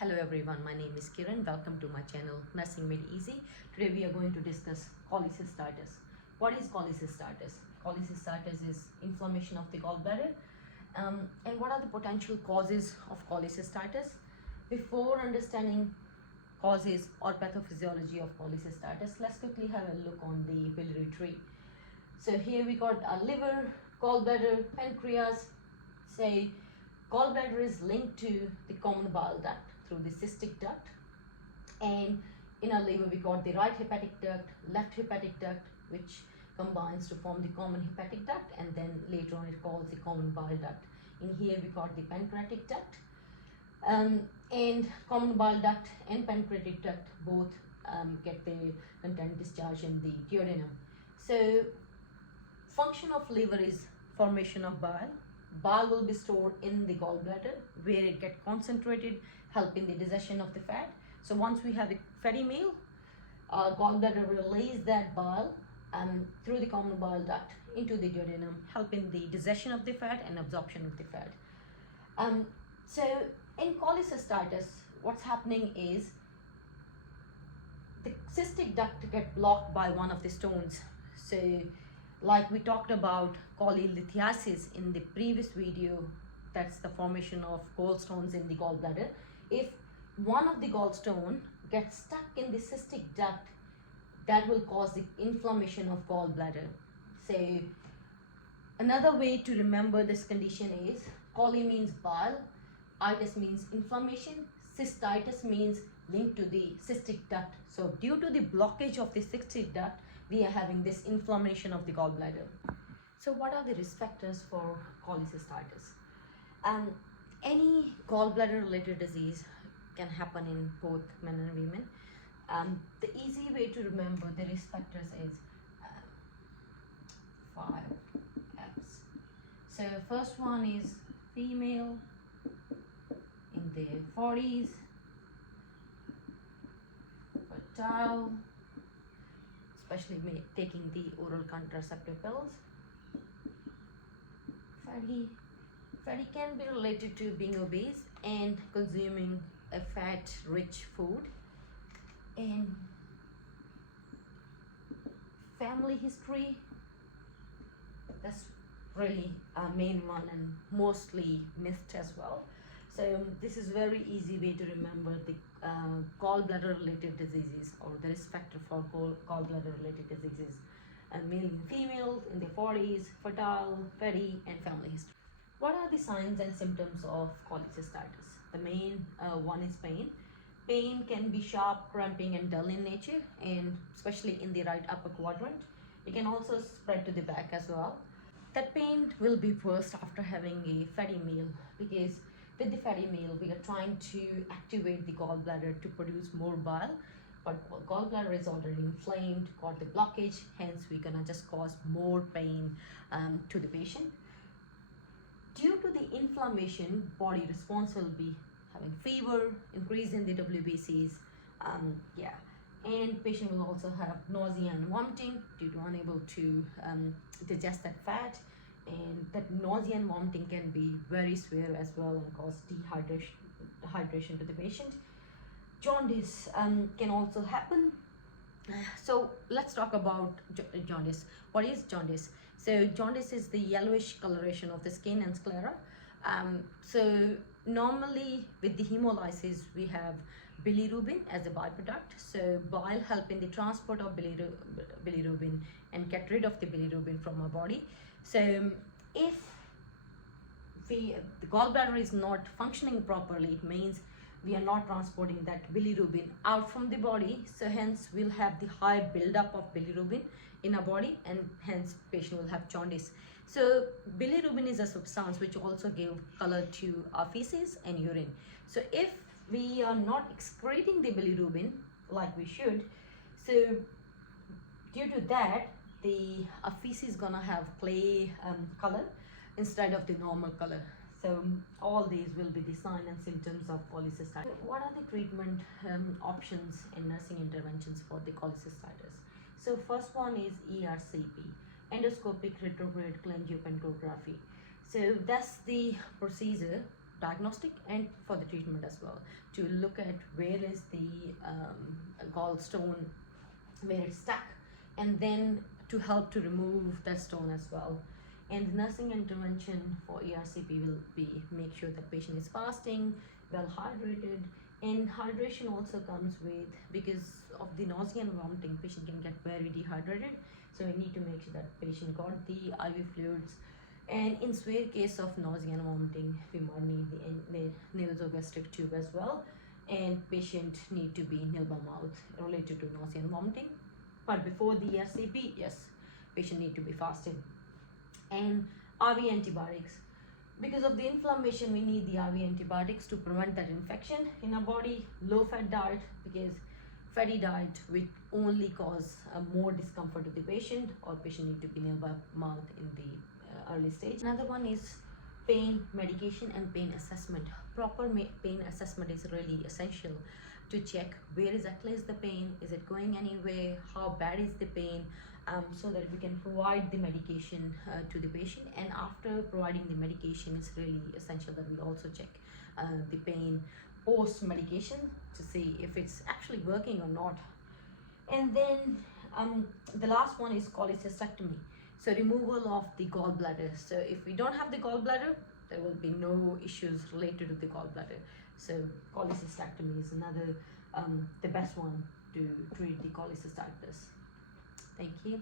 Hello everyone, my name is Kiran. Welcome to my channel Nursing Made Easy. Today we are going to discuss cholecystitis. What is cholecystitis? Cholecystitis is inflammation of the gallbladder. And what are the potential causes of cholecystitis? Before understanding causes or pathophysiology of cholecystitis, let's quickly have a look on the biliary tree. So here we got our liver, gallbladder, pancreas. Say gallbladder is linked to the common bile duct through the cystic duct, and in our liver we got the right hepatic duct, left hepatic duct, which combines to form the common hepatic duct, and then later on it calls the common bile duct. In here we got the pancreatic duct, and common bile duct and pancreatic duct both get the content discharge in the duodenum. So function of liver is formation of bile. Bile will be stored in the gallbladder where it gets concentrated, helping the digestion of the fat. So once we have a fatty meal, our gallbladder will release that bile through the common bile duct into the duodenum, helping the digestion of the fat and absorption of the fat. So in cholecystitis, what's happening is the cystic duct get blocked by one of the stones. So like we talked about cholelithiasis in the previous video, that's the formation of gallstones in the gallbladder. If one of the gallstone gets stuck in the cystic duct, that will cause the inflammation of gallbladder. So another way to remember this condition is chole means bile, itis means inflammation, cystitis means linked to the cystic duct. So due to the blockage of the cystic duct, we are having this inflammation of the gallbladder. So what are the risk factors for cholecystitis? Any gallbladder related disease can happen in both men and women. The easy way to remember the risk factors is 5 F's. So first one is female in their 40s, fertile, especially taking the oral contraceptive pills. Fatty can be related to being obese and consuming a fat-rich food. And family history, that's really a main one and mostly missed as well. So this is very easy way to remember the gallbladder related diseases or the risk factor for gallbladder related diseases. Male and female in their 40s, fertile, fatty, and family history. What are the signs and symptoms of cholecystitis? The main one is pain. Pain can be sharp, cramping, and dull in nature, and especially in the right upper quadrant. It can also spread to the back as well. That pain will be worst after having a fatty meal, because with the fatty meal we are trying to activate the gallbladder to produce more bile, but gallbladder is already inflamed, got the blockage, hence we're gonna just cause more pain to the patient. Due to the inflammation, body response will be having fever, increase in the WBCs, and patient will also have nausea and vomiting due to unable to digest that fat, and that nausea and vomiting can be very severe as well and cause dehydration to the patient. Jaundice can also happen. So let's talk about jaundice. What is jaundice? So jaundice is the yellowish coloration of the skin and sclera. So normally with the hemolysis we have bilirubin as a byproduct. So bile help in the transport of bilirubin and get rid of the bilirubin from our body. So if the gallbladder is not functioning properly, it means we are not transporting that bilirubin out from the body, so hence we'll have the high buildup of bilirubin in our body, and hence patient will have jaundice. So bilirubin is a substance which also gives color to our feces and urine. So if we are not excreting the bilirubin like we should, so due to that the feces is gonna have clay color instead of the normal color. So all these will be the sign and symptoms of cholecystitis. What are the treatment options in nursing interventions for the cholecystitis? So first one is ERCP, endoscopic retrograde cholangiopancreography. So that's the procedure diagnostic and for the treatment as well, to look at where is the gallstone, where it's stuck, and then to help to remove that stone as well. And nursing intervention for ERCP will be make sure that patient is fasting, well hydrated, and hydration also comes with, because of the nausea and vomiting, patient can get very dehydrated. So we need to make sure that patient got the IV fluids. And in severe case of nausea and vomiting, we might need the nasogastric tube as well. And patient need to be nil by mouth related to nausea and vomiting. But before the ERCP, yes, patient need to be fasted. And IV antibiotics. Because of the inflammation, we need the IV antibiotics to prevent that infection in our body. Low fat diet, because fatty diet will only cause more discomfort to the patient, or patient need to be nil by mouth in the early stage. Another one is pain medication and pain assessment. Proper pain assessment is really essential to check where exactly is the pain, is it going anywhere, how bad is the pain, so that we can provide the medication to the patient. And after providing the medication, it's really essential that we also check the pain post medication to see if it's actually working or not. And then the last one is cholecystectomy, so removal of the gallbladder. So if we don't have the gallbladder, there will be no issues related to the gallbladder. So cholecystectomy is another the best one to treat the cholecystitis. Thank you.